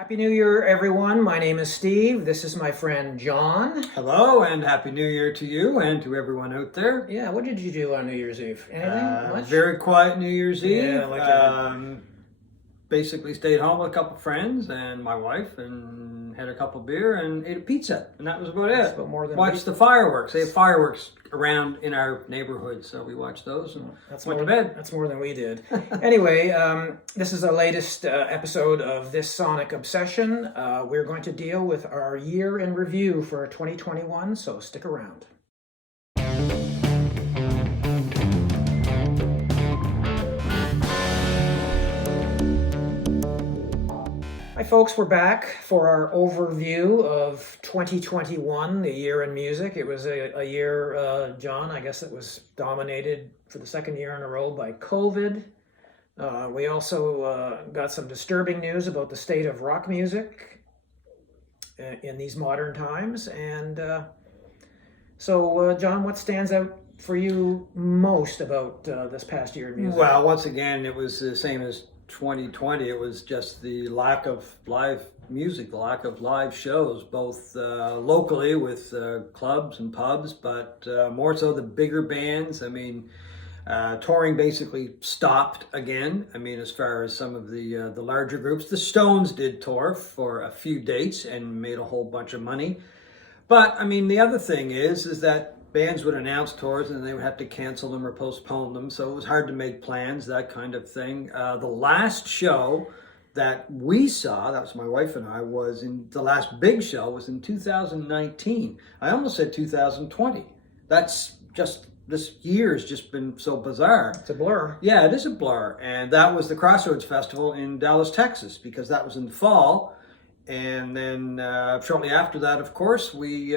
Happy New Year, everyone. My name is Steve. This is my friend John. Hello, and Happy New Year to you and to everyone out there. Yeah, what did you do on New Year's Eve? Anything much? Very quiet New Year's Eve. Yeah, like Basically stayed home with a couple friends and my wife and had a couple beer and ate a pizza. And that was about That's it. about more than Watched the fireworks. They have fireworks around in our neighborhood, so we watched those and went to bed. That's more than we did. Anyway, this is the latest episode of this Sonic Obsession. We're going to deal with our year in review for 2021, so stick around. Hi folks, we're back for our overview of 2021, the year in music. It was a year, John, I guess it was dominated for the second year in a row by COVID. We also got some disturbing news about the state of rock music in these modern times. And so, John, what stands out for you most about this past year in music? Well, once again, it was the same as 2020. It was just the lack of live music, the lack of live shows, both locally with clubs and pubs, but more so the bigger bands. I mean, touring basically stopped again. I mean, as far as some of the larger groups, the Stones did tour for a few dates and made a whole bunch of money. But I mean, the other thing is that bands would announce tours and they would have to cancel them or postpone them, so it was hard to make plans, that kind of thing. The last show that we saw, that was my wife and I, was in the last big show was in 2019. I almost said 2020. That's just, this year's just been so bizarre. It's a blur. Yeah, it is a blur. And that was the Crossroads Festival in Dallas, Texas, because that was in the fall. And then shortly after that, of course, we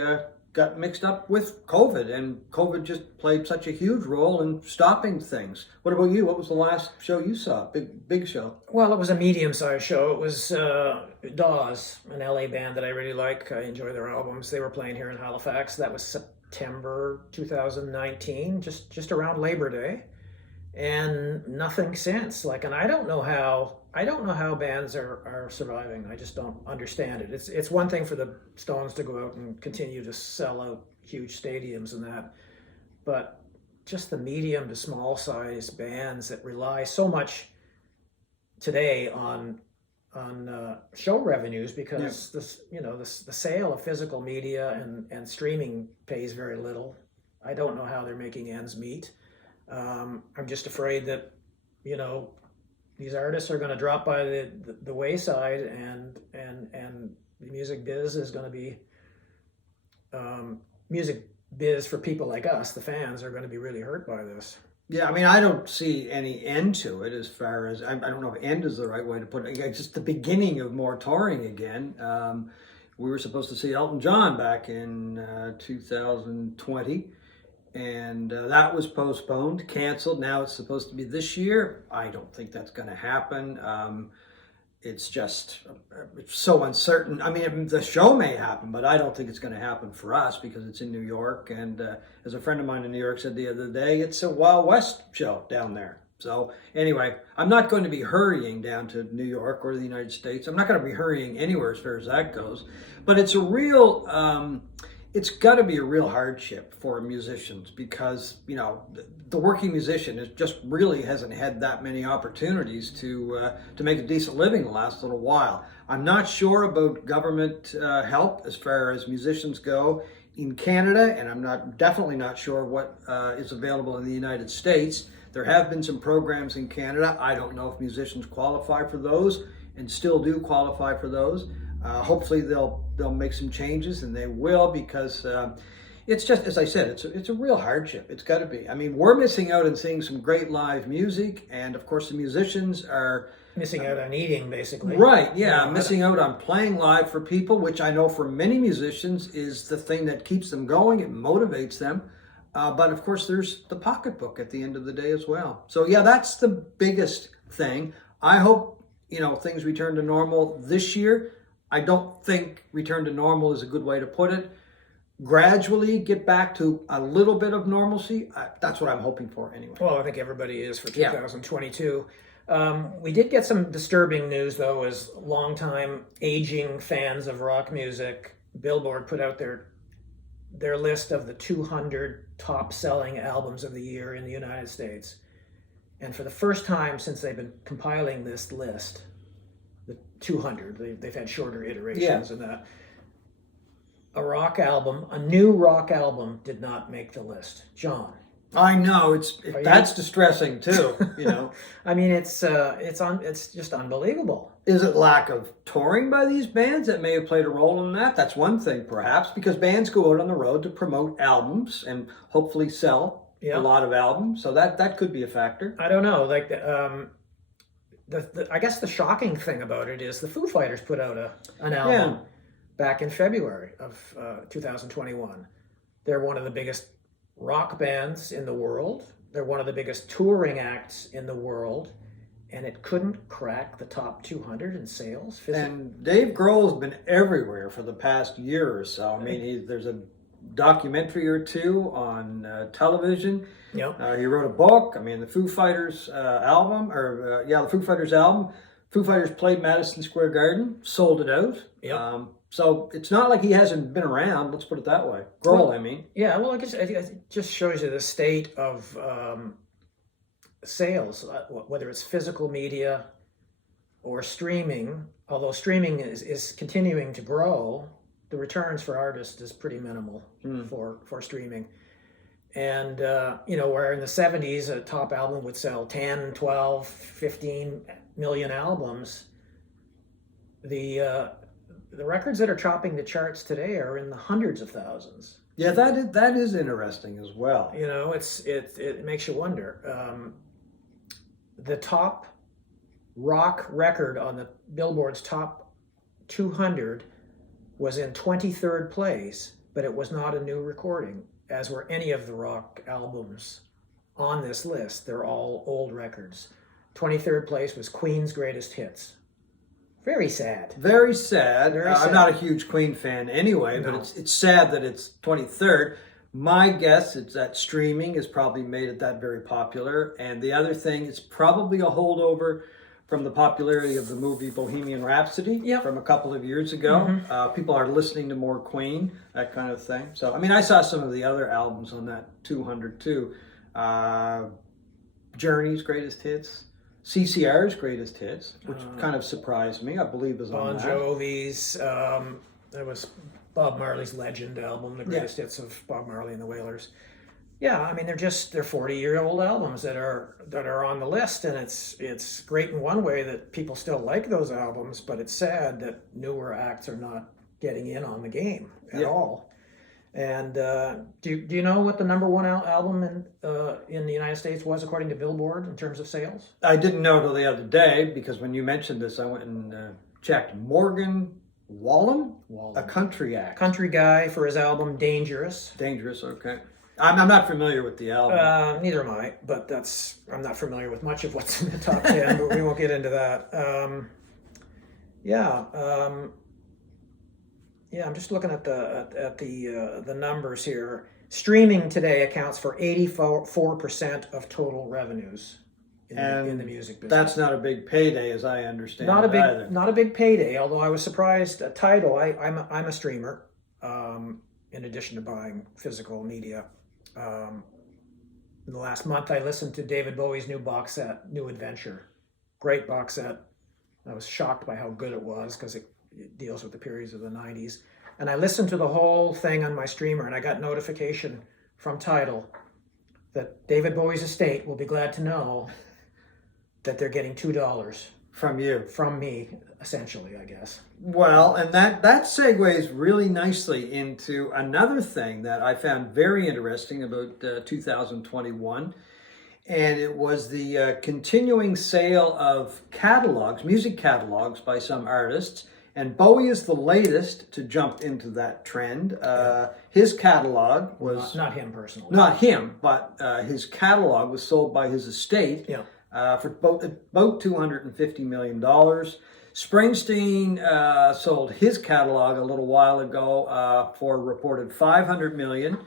got mixed up with COVID, and COVID just played such a huge role in stopping things. What about you? What was the last show you saw? Big show? Well, it was a medium-sized show. It was Dawes, an LA band that I really like. I enjoy their albums. They were playing here in Halifax. That was September 2019, just around Labor Day, and nothing since. And I don't know how bands are surviving. I just don't understand it. It's one thing for the Stones to go out and continue to sell out huge stadiums and that, but just the medium to small size bands that rely so much today on show revenues, because the sale of physical media and streaming pays very little. I don't know how they're making ends meet. I'm just afraid that these artists are going to drop by the wayside, and the music biz is going to be music biz for people like us. The fans are going to be really hurt by this. Yeah, I mean, I don't see any end to it, as far as, I don't know if end is the right way to put it. It's just the beginning of more touring again. We were supposed to see Elton John back in 2020. And that was postponed, canceled. Now it's supposed to be this year. I don't think that's going to happen. It's just it's so uncertain. I mean, the show may happen, but I don't think it's going to happen for us because it's in New York. And as a friend of mine in New York said the other day, it's a Wild West show down there. So anyway, I'm not going to be hurrying down to New York or the United States. I'm not going to be hurrying anywhere as far as that goes. But it's a real... it's got to be a real hardship for musicians, because the working musician just really hasn't had that many opportunities to make a decent living the last little while. I'm not sure about government help as far as musicians go in Canada, and I'm definitely not sure what is available in the United States. There have been some programs in Canada. I don't know if musicians qualify for those and still do qualify for those. Hopefully they'll make some changes, and they will, because it's just, as I said, it's a real hardship. It's got to be. I mean, we're missing out on seeing some great live music, and of course the musicians are missing out on eating, basically. Right, yeah, missing out on playing live for people, which I know for many musicians is the thing that keeps them going. It motivates them. But of course there's the pocketbook at the end of the day as well. So yeah, that's the biggest thing. I hope, things return to normal this year. I don't think return to normal is a good way to put it. Gradually get back to a little bit of normalcy. That's what I'm hoping for anyway. Well, I think everybody is for 2022. We did get some disturbing news, though, as longtime aging fans of rock music. Billboard put out their list of the 200 top-selling albums of the year in the United States. And for the first time since they've been compiling this list, the 200, they've had shorter iterations of that. A new rock album did not make the list. John. I know that's distressing too. You know, I mean, it's just unbelievable. Is it lack of touring by these bands that may have played a role in that? That's one thing, perhaps, because bands go out on the road to promote albums and hopefully sell a lot of albums. So that could be a factor. I don't know. Like I guess the shocking thing about it is the Foo Fighters put out an album back in February of 2021. They're one of the biggest rock bands in the world. They're one of the biggest touring acts in the world, and it couldn't crack the top 200 in sales. And Dave Grohl's been everywhere for the past year or so. I mean, there's a documentary or two on television. Yep. He wrote a book. I mean, the Foo Fighters album. Foo Fighters played Madison Square Garden, sold it out. Yep. So it's not like he hasn't been around. Let's put it that way. Grohl, I mean. Yeah. Well, I guess it just shows you the state of sales, whether it's physical media or streaming. Although streaming is continuing to grow, the returns for artists is pretty minimal for streaming. And where in the 70s a top album would sell 10, 12, 15 million albums, the records that are topping the charts today are in the hundreds of thousands. Yeah, that is interesting as well. You know, it makes you wonder. The top rock record on the Billboard's top 200 was in 23rd place, but it was not a new recording, as were any of the rock albums on this list. They're all old records. 23rd place was Queen's Greatest Hits. Very sad. Very sad. Very sad. I'm not a huge Queen fan anyway, No. but it's sad that it's 23rd. My guess is that streaming has probably made it that very popular. And the other thing is probably a holdover from the popularity of the movie Bohemian Rhapsody from a couple of years ago. Mm-hmm. People are listening to more Queen, that kind of thing. So, I mean, I saw some of the other albums on that 200 too. Journey's Greatest Hits. CCR's Greatest Hits, which kind of surprised me, I believe is on Bon Jovi's, there was Bob Marley's Legend album, the greatest hits of Bob Marley and the Wailers. Yeah, I mean they're 40-year-old albums that are on the list, and it's great in one way that people still like those albums, but it's sad that newer acts are not getting in on the game at all. And do you know what the number one album in the United States was according to Billboard in terms of sales? I didn't know till the other day because when you mentioned this, I went and checked. Morgan Wallen, a country act. Country guy for his album Dangerous. Dangerous, okay. I'm not familiar with the album. Neither am I, but I'm not familiar with much of what's in the top 10, but we won't get into that. I'm just looking at the numbers here. Streaming today accounts for 84% of total revenues in the music business. That's not a big payday, as I understand. Not a big payday. Although I was surprised. Tidal. I'm a streamer. In addition to buying physical media, in the last month I listened to David Bowie's new box set, New Adventure. Great box set. I was shocked by how good it was because it deals with the periods of the 90s. And I listened to the whole thing on my streamer, and I got notification from Tidal that David Bowie's estate will be glad to know that they're getting $2 from you. From me, essentially, I guess. Well, and that segues really nicely into another thing that I found very interesting about 2021. And it was the continuing sale of catalogs, music catalogs by some artists. And Bowie is the latest to jump into that trend. His catalog was... Not him personally. Not him, but his catalog was sold by his estate for about $250 million. Springsteen sold his catalog a little while ago for a reported $500 million.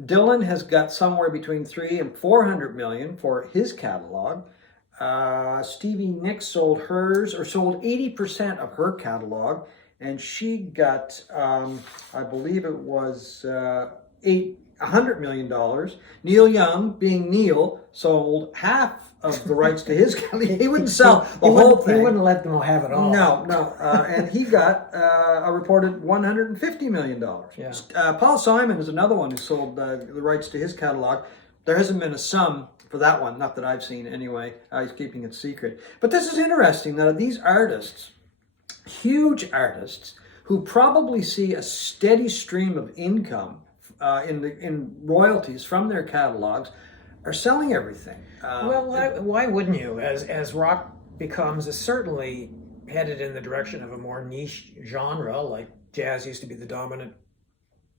Dylan has got somewhere between $300 and $400 million for his catalog. Stevie Nicks sold hers, or sold 80% of her catalog, and she got, I believe it was $100 million. Neil Young, being Neil, sold half of the rights to his catalog. He wouldn't sell the whole thing. He wouldn't let them have it all. No. And he got a reported $150 million. Yeah. Paul Simon is another one who sold the rights to his catalog. There hasn't been a sum for that one, not that I've seen anyway. He's keeping it secret. But this is interesting that these artists, huge artists, who probably see a steady stream of income in royalties from their catalogs, are selling everything. Well, why wouldn't you? As rock becomes, is certainly headed in the direction of a more niche genre, like jazz used to be the dominant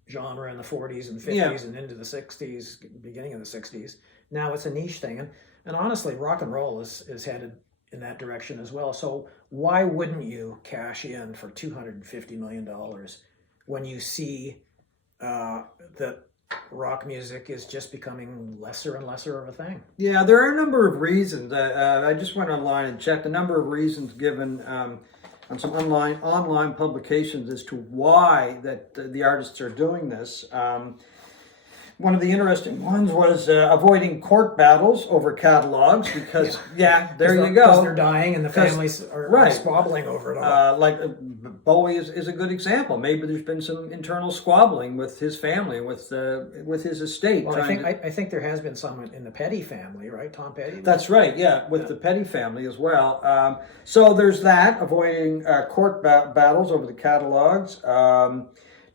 genre in the 40s and 50s and into the 60s, beginning of the 60s. Now it's a niche thing. And honestly, rock and roll is headed in that direction as well. So why wouldn't you cash in for $250 million when you see that rock music is just becoming lesser and lesser of a thing? Yeah, there are a number of reasons. I just went online and checked a number of reasons given on some online publications as to why that the artists are doing this. One of the interesting ones was avoiding court battles over catalogs because, there you go. Because they're dying and the families are squabbling over it all. Like Bowie is a good example. Maybe there's been some internal squabbling with his family, with his estate. Well, I think there has been some in the Petty family, right? Tom Petty? That's right, with the Petty family as well. So there's that, avoiding court battles over the catalogs.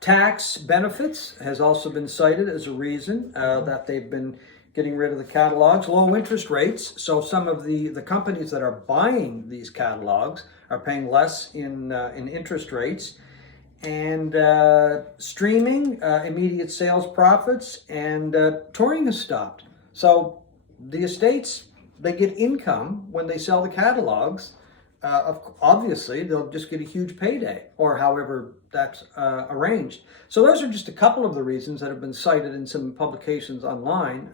Tax benefits has also been cited as a reason that they've been getting rid of the catalogs. Low interest rates. So some of the companies that are buying these catalogs are paying less in interest rates. And streaming, immediate sales profits, and touring has stopped. So the estates, they get income when they sell the catalogs. Obviously, they'll just get a huge payday, or however that's arranged. So those are just a couple of the reasons that have been cited in some publications online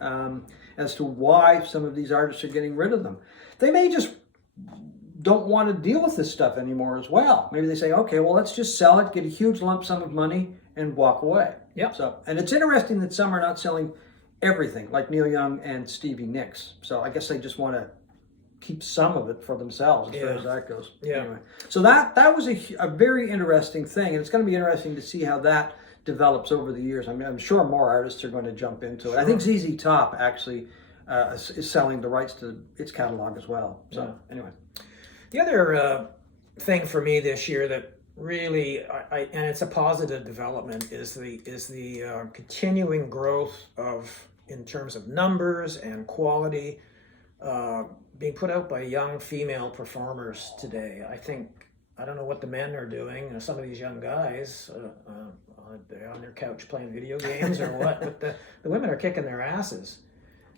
as to why some of these artists are getting rid of them. They may just don't want to deal with this stuff anymore as well. Maybe they say, okay, well, let's just sell it, get a huge lump sum of money, and walk away. Yep. So, and it's interesting that some are not selling everything, like Neil Young and Stevie Nicks. So I guess they just want to keep some of it for themselves as far as that goes. Yeah. Anyway, so that was a very interesting thing, and it's going to be interesting to see how that develops over the years. I'm sure more artists are going to jump into it. I think ZZ Top actually is selling the rights to its catalog as well. So anyway, the other thing for me this year that really, and it's a positive development, is the continuing growth in terms of numbers and quality. Being put out by young female performers today. I don't know what the men are doing. Some of these young guys, they're on their couch playing video games or what, but the women are kicking their asses.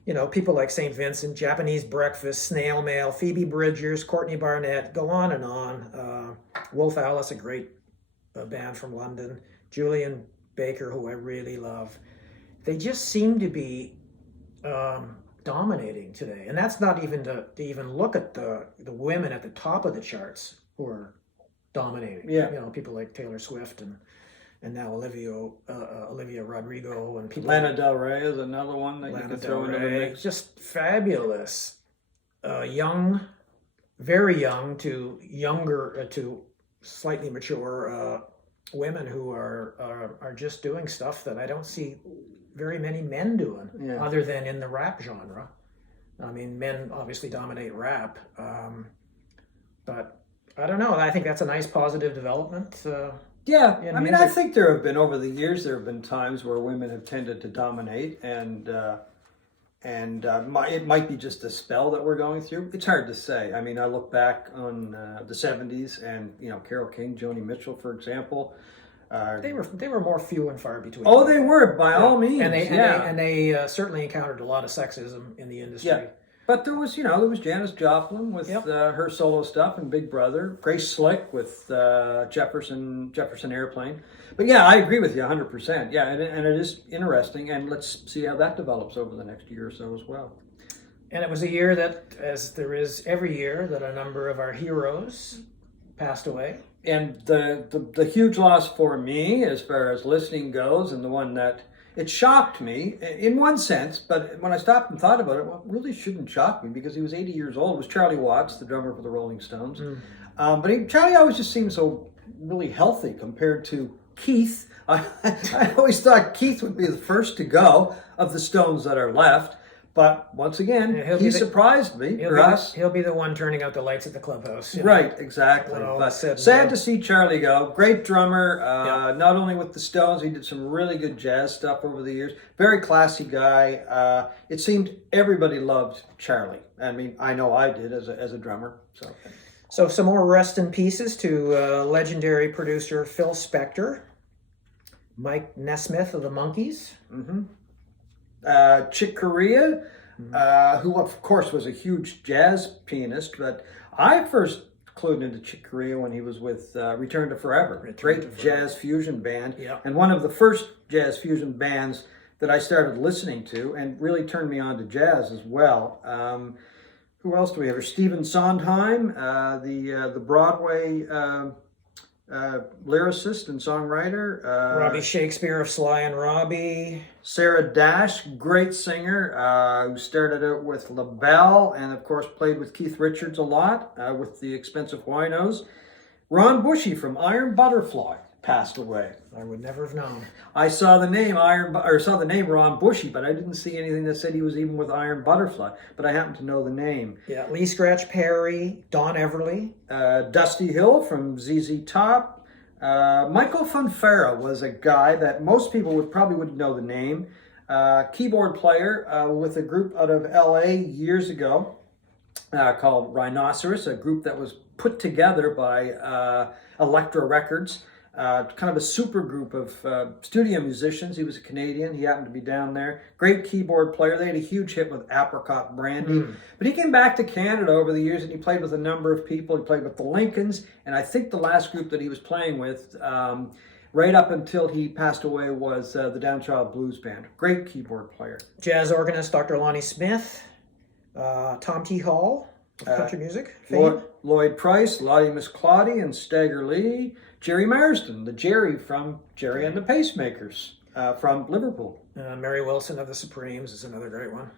You know, people like St. Vincent, Japanese Breakfast, Snail Mail, Phoebe Bridgers, Courtney Barnett, go on and on. Wolf Alice, a great band from London. Julian Baker, who I really love. They just seem to be dominating today, and that's not even to even look at the women at the top of the charts who are dominating. Yeah, you know, people like Taylor Swift and now Olivia Rodrigo and people. Lana Del Rey is another one that you can throw into the mix. Just fabulous, young, very young to younger to slightly mature women who are just doing stuff that I don't see very many men doing, other than in the rap genre. I mean, men obviously dominate rap, but I don't know. I think that's a nice positive development. I mean, I think there have been, over the years, there have been times where women have tended to dominate, and it might be just a spell that we're going through. It's hard to say. I mean, I look back on the 70s, and Carole King, Joni Mitchell, for example. They were more few and far between. Oh, they were, by all means. And they certainly encountered a lot of sexism in the industry. Yeah. But there was, there was Janis Joplin with her solo stuff and Big Brother, Grace Slick with Jefferson Airplane. But I agree with you 100%. Yeah, and it is interesting, and let's see how that develops over the next year or so as well. And it was a year that, as there is every year, that a number of our heroes passed away. And the huge loss for me, as far as listening goes, and the one that it shocked me in one sense, but when I stopped and thought about it, well, it really shouldn't shock me because he was 80 years old, was Charlie Watts, the drummer for the Rolling Stones. Charlie always just seemed so really healthy compared to Keith. I always thought Keith would be the first to go of the Stones that are left. But once again, he surprised me, or us. He'll be the one turning out the lights at the clubhouse. Right, exactly. But sad to see Charlie go. Great drummer, not only with the Stones, he did some really good jazz stuff over the years. Very classy guy. It seemed everybody loved Charlie. I mean, I know I did as a drummer. So some more rest in pieces to legendary producer Phil Spector, Mike Nesmith of the Monkees. Chick Corea, who of course was a huge jazz pianist, but I first clued into Chick Corea when he was with Return to Forever, great jazz fusion band, and one of the first jazz fusion bands that I started listening to and really turned me on to jazz as well. Who else do we have? Stephen Sondheim, the Broadway lyricist and songwriter. Robbie Shakespeare of Sly and Robbie. Sarah Dash, great singer, who started out with LaBelle and of course played with Keith Richards a lot with the Expensive Winos. Ron Bushy from Iron Butterfly passed away. I would never have known. I saw the name Ron Bushy, but I didn't see anything that said he was even with Iron Butterfly. But I happen to know the name. Yeah, Lee Scratch Perry, Don Everly, Dusty Hill from ZZ Top. Michael Funfera was a guy that most people wouldn't know the name. Keyboard player with a group out of LA years ago called Rhinoceros, a group that was put together by Elektra Records. Kind of a super group of studio musicians. He was a Canadian. He happened to be down there. Great keyboard player. They had a huge hit with Apricot Brandy. But he came back to Canada over the years and he played with a number of people. He played with the Lincolns. And I think the last group that he was playing with right up until he passed away was the Downchild Blues Band. Great keyboard player. Jazz organist Dr. Lonnie Smith, Tom T. Hall of country music. Lloyd Price, Lottie Miss Claudie, and Stagger Lee. Jerry Marsden, the Jerry from Jerry and the Pacemakers from Liverpool. Mary Wilson of the Supremes is another great one.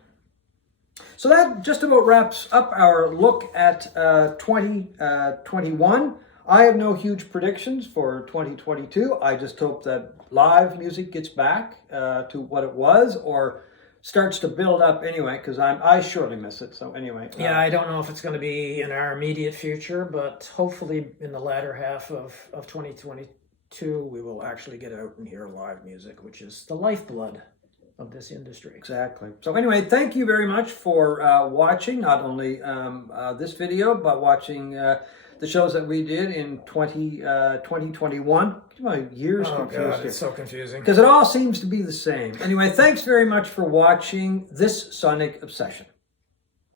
So that just about wraps up our look at 2021. I have no huge predictions for 2022. I just hope that live music gets back to what it was, or starts to build up anyway, because I surely miss it. So anyway. Yeah, I don't know if it's going to be in our immediate future, but hopefully in the latter half of 2022, we will actually get out and hear live music, which is the lifeblood of this industry. Exactly. So anyway, thank you very much for watching, not only this video, but watching the shows that we did in 2021. My year's confused. God, it's so confusing. Because it all seems to be the same. Anyway, thanks very much for watching this Sonic Obsession.